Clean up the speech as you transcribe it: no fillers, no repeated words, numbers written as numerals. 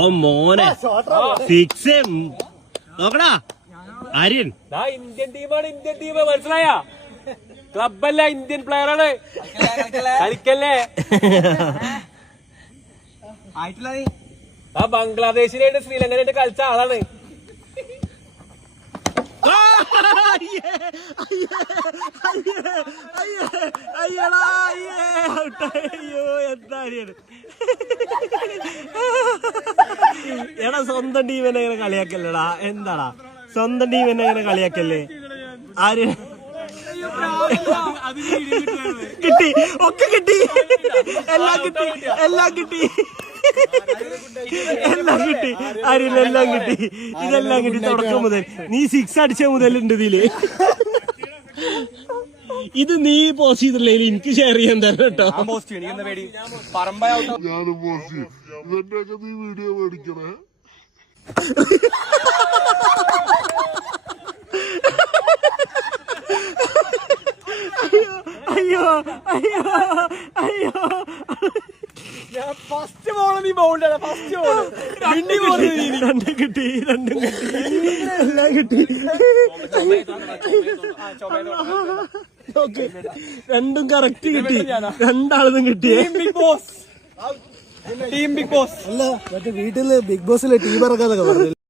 ഓ മോനെ സിക്സ് നോക്കടാ ആര്യൻ. ഇന്ത്യൻ ടീമാണ്, ഇന്ത്യൻ ടീം മനസ്സിലായ ക്ലബല്ല, ഇന്ത്യൻ പ്ലെയർ ആണ്. കളിക്കല്ലേ ആ ബംഗ്ലാദേശിനായിട്ട് ശ്രീലങ്കനായിട്ട് കളിച്ച ആളാണ്. എടാ സ്വന്തം ടീമിനെ ഇങ്ങനെ കളിയാക്കല്ലേടാ, എന്താടാ സ്വന്തം ടീമിനെ ഇങ്ങനെ കളിയാക്കല്ലേ? ആര് കിട്ടി, ഒക്കെ കിട്ടി, എല്ലാം കിട്ടി, എല്ലാം കിട്ടി, എല്ലാം കിട്ടി, ആര്യൻ എല്ലാം കിട്ടി, ഇതെല്ലാം കിട്ടി. തുടക്കം മുതൽ നീ സിക്സ് അടിച്ച മുതലുണ്ട് ഇതില്. ഇത് നീ പോസ്റ്റ് ചെയ്തില്ലേ, എനിക്ക് ഷെയർ ചെയ്യാൻ തരാം കേട്ടോ. വീഡിയോ മേടിക്കണേ. അയ്യോ അയ്യോ അയ്യോ ഫസ്റ്റ് ബോൾ നീ ബൗണ്ടാണ്. ഫസ്റ്റ് ബോൾ രണ്ടും കിട്ടി, രണ്ടും കിട്ടി, എല്ലാം കിട്ടി. രണ്ടും കറക്റ്റ് കിട്ടി, രണ്ടാളതും കിട്ടിയേ. ടീം ബിഗ് ബോസ് അല്ല, മറ്റേ വീട്ടില് ബിഗ് ബോസിലെ ടീം ഇറക്കാന്നൊക്കെ പറഞ്ഞു.